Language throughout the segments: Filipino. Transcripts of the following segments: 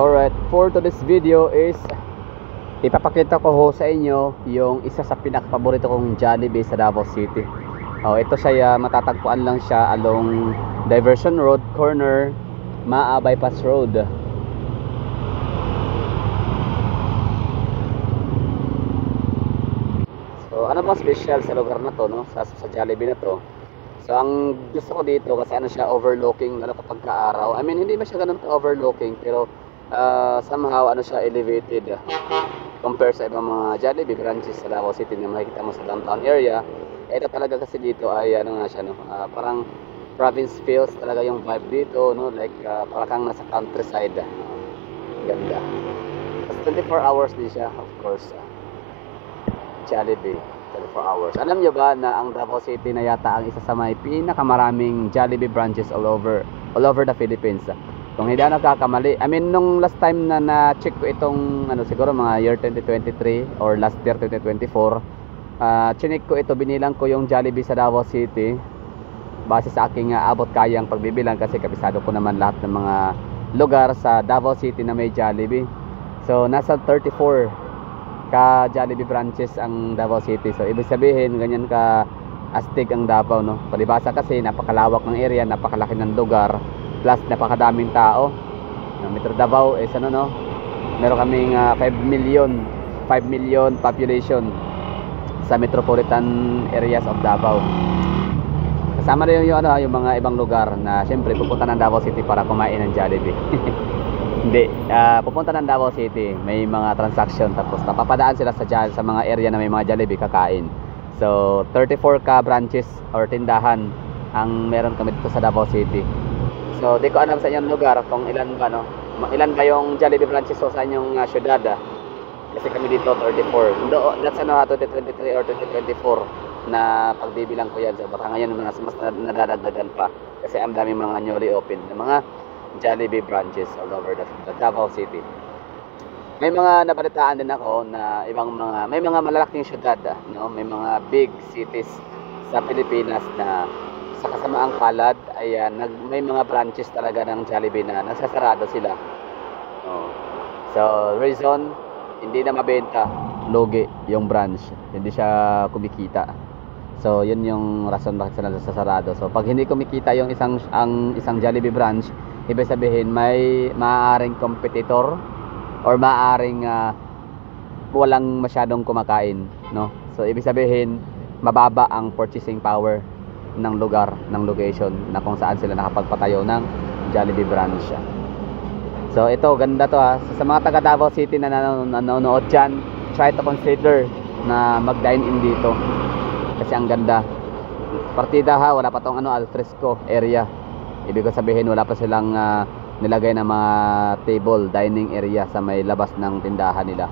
Alright, for today's video is ipapakita ko ho sa inyo yung isa sa pinakapaborito kong Jollibee sa Davao City. Ito siya, matatagpuan lang siya along Diversion Road, corner Maa Bypass Road. So ano bang special sa lugar na to, no? Sa Jollibee na to. So ang gusto ko dito kasi ano siya, overlooking lalo kapag kaaraw. I mean, hindi ba siya ganun ka-overlooking, pero somehow ano siya, elevated compare sa ibang mga Jollibee branches sa Davao City na makikita mo sa downtown area. Ito talaga kasi dito ay ano nga siya, no? Parang province feels talaga yung vibe dito, no? Like parang kang nasa countryside. Ganda. Tapos 24 hours din siya, of course. Jollibee 24 hours. Alam nyo ba na ang Davao City na yata ang isa sa may pinakamaraming Jollibee branches all over the Philippines. Kung hindi ako nagkakamali, I mean nung last time na na-check ko itong ano, siguro mga year 2023 or last year 2024, chinek ko ito, binilang ko yung Jollibee sa Davao City base sa aking abot kayang pagbibilang, kasi kabisado ko naman lahat ng mga lugar sa Davao City na may Jollibee. So nasa 34 ka Jollibee branches ang Davao City. So ibig sabihin ganyan ka astig ang Davao, no? Palibasa kasi napakalawak ng area, napakalaki ng lugar, plus napakadaming tao. Metro Davao is ano, no? Meron kaming 5 million population sa metropolitan areas of Davao. Kasama na yung mga ibang lugar na siyempre pupunta ng Davao City para kumain ng Jollibee. Hindi, pupunta ng Davao City, may mga transaction, tapos napapadaan sila sa mga area na may mga Jollibee kakain. So 34 ka branches or tindahan ang meron kami dito sa Davao City. So di ko alam sa inyong lugar kung ilan ba, no? Ilan ba yung Jollibee branches sa inyong syudad, Kasi kami dito 34. That's 2023 or 2024 na pagbibilang ko yan. So baka ngayon mas nadadagdagan pa kasi ang dami mga newly open na mga Jollibee branches all over the Davao City. May mga nabalitaan din ako na may mga malalaking syudad, no? May mga big cities sa Pilipinas na sa kasamaang palad ay may mga branches talaga ng Jollibee na nasasarado sila. So reason, hindi na mabenta, lugi yung branch, hindi siya kumikita. So yun yung rason bakit sila nasasarado. So pag hindi kumikita yung isang Jollibee branch, ibig sabihin may maaaring competitor or maaaring walang masyadong kumakain, no? So ibig sabihin mababa ang purchasing power ng lugar, ng location na kung saan sila nakapagpatayo ng Jollibee branch. So ito, ganda to, sa mga taga Davao City na nanonood dyan, try to consider na mag-dine in dito kasi ang ganda. Partida wala pa tong alfresco area. Ibig sabihin wala pa silang nilagay na mga table, dining area sa may labas ng tindahan nila.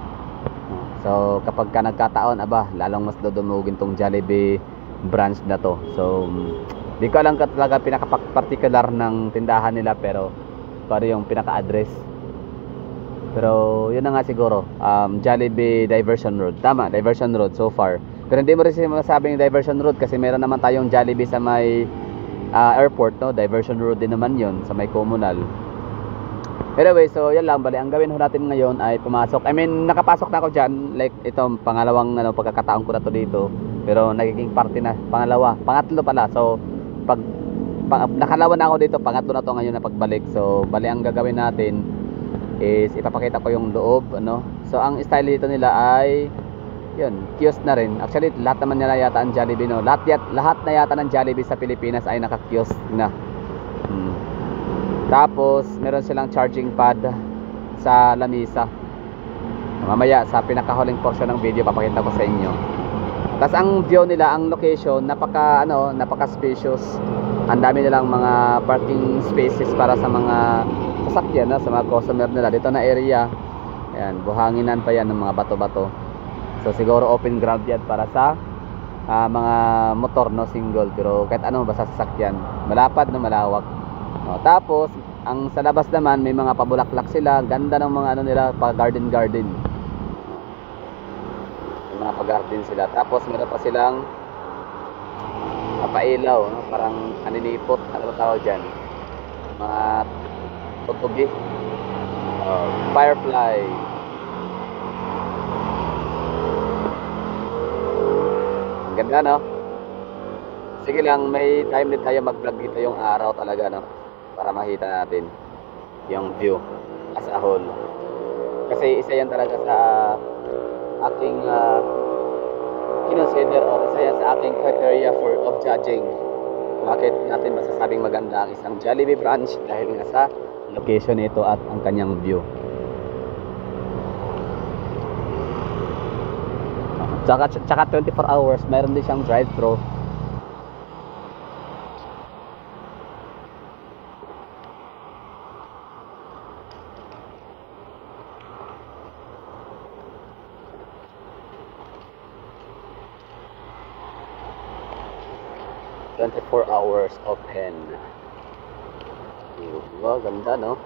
So kapag ka nagkataon, lalong mas dudumugin tong Jollibee branch na to. So di ko alam talaga pinaka-particular ng tindahan nila, pero para yung pinaka-address. Pero yun na nga siguro, Jollibee Diversion Road. Tama, Diversion Road so far. Pero hindi mo rin masabing Diversion Road kasi meron naman tayong Jollibee sa may airport, no? Diversion Road din naman yun sa may communal. Anyway, so yan lang. Bali, ang gawin natin ngayon ay pumasok. I mean, nakapasok na ako dyan. Like, ito, pangalawang pagkakataon ko na to dito. Pero nagiging party na. Pangatlo pala. So, nakalawa na ako dito, pangatlo na to ngayon na pagbalik. So bali, ang gagawin natin is ipapakita ko yung loob, ano. So ang style dito nila ay yun, kiosk na rin. Actually lahat naman nila yata ang Jollibee, no. Lahat na yata ng Jollibee sa Pilipinas ay naka-kiosk na. Tapos meron silang charging pad sa lamisa. Mamaya sa pinakahuling portion ng video papakita ko sa inyo. Tapos ang view nila, ang location, napaka spacious. Ang dami nilang mga parking spaces para sa mga sasakyan, sa mga customer nila. Dito na area, ayan, buhanginan pa yan ng mga bato-bato. So siguro open ground yan para sa mga motor, no, single. Pero kahit ano, basta sasakyan, malapad, no, malawak. Tapos ang sa labas naman may mga pabulaklak sila. Ganda ng mga nila, pa garden. May mga pa-garden sila. Tapos meron pa silang papailaw, no? Parang aninipot, ano tawag dyan, mga tutugi. Firefly. Ang ganda, no? Sige lang, may time din tayo mag-vlog dito yung araw talaga, no? Para makita natin yung view as a whole. Kasi isa yan talaga sa aking kinonsider o isa yan sa aking criteria of judging. Bakit natin masasabing maganda ang isang Jollibee branch? Dahil nga sa location nito at ang kanyang view. Tsaka 24 hours, mayroon din siyang drive-thru. Hours open. Wow, ganda, no?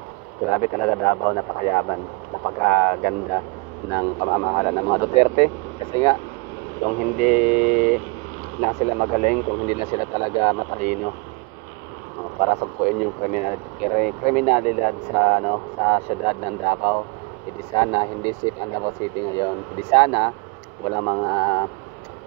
Grabe talaga Davao, napakayaman, napakaganda ng pamamahala ng mga Duterte. Kasi nga, kung hindi na sila magaling, kung hindi na sila talaga matalino para sugpuin yung kriminalidad sa sa syudad ng Davao, hindi sana hindi safe ang Davao City ngayon. Hindi sana wala mga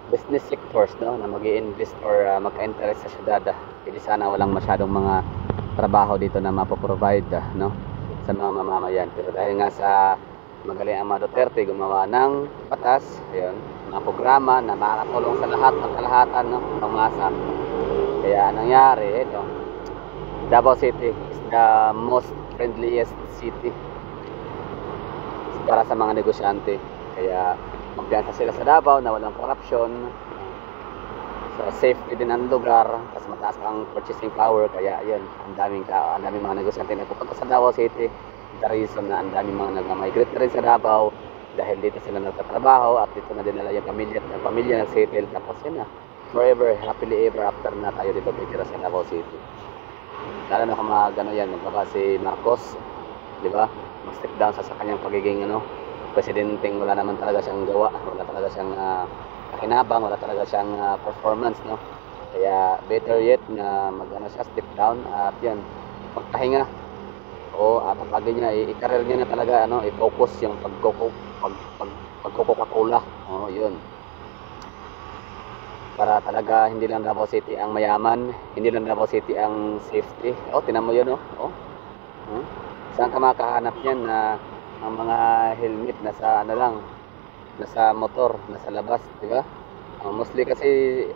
business sectors, no, na mag-i-invest or magka-interest sa syudad. Hindi sana walang masyadong mga trabaho dito na mapoprovide, no, sa mga mamamayan. Pero dahil nga sa magaling ang mga Duterte gumawa ng batas, ayun, mga programa na makakatulong sa lahat ng kalahatan, no, ng masa. Kaya nangyari ito, Davao City is the most friendliest city para sa mga negosyante. Kaya magpiyansa sila sa Davao na walang corruption, so safety din ang lugar, kasi mataas ang purchasing power. Kaya yun, ang daming mga negosyante na pupunta sa Davao City. The reason na ang daming mga nag-migrate na rin sa Davao dahil dito sila nagtatrabaho at dito na dinala yung pamilya nag-settle. Tapos yun na, forever, happily ever after na tayo dito pagkira sa Davao City. Lalo na kung magbaba si Marcos, di ba? Mag-step down sa kanyang pagiging presidenteng wala naman talaga siyang gawa, wala talaga siyang kakinabang, wala talaga siyang performance, no? Kaya better yet na siya, step down at yan, magpahinga. O at pag niya i-career niya na talaga i-focus yung pagko-Coca-Cola. Oh, yun. Para talaga hindi lang Davao City ang mayaman, hindi lang Davao City ang safety. Oh, tinan mo yun, oh. Oh. Saan ka makahanap niyan na ang mga helmet nasa nasa motor, nasa labas, di ba? Mostly kasi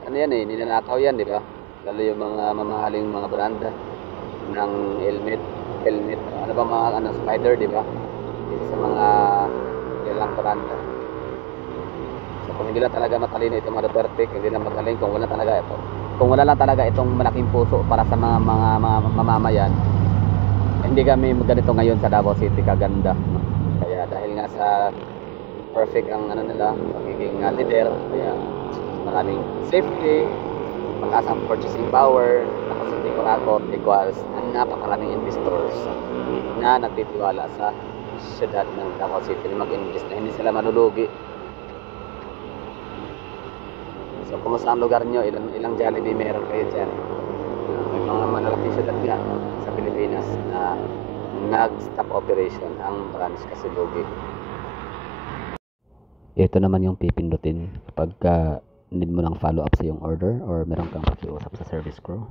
yan ninanakaw yan, di ba? Lalo yung mga mamahaling mga brand ng helmet, ano ba mga Spider, di ba? Dito sa mga ilang brand. So kung hindi lang talaga matalino itong mga Duterte, kung hindi lang magaling, kung wala lang talaga itong malaking puso para sa mga mamamayan, hindi kami ganito ngayon sa Davao City kaganda, no? Kaya dahil nga sa perfect ang nila, magiging leader, kaya maraming safety, mataas ang purchasing power, tapos hindi kurakot equals napakaraming investors na nagtitiwala sa syudad ng Davao City na mag-invest na hindi sila malulugi. So kumusta ang lugar nyo? Ilang Jollibee meron kayo dyan? May mga malalaking syudad nga sa Pilipinas na nag-stop operation ang branch kasi lugi. Ito naman yung pipindutin kapag need mo ng follow up sa yung order or meron kang pakiusap sa service crew.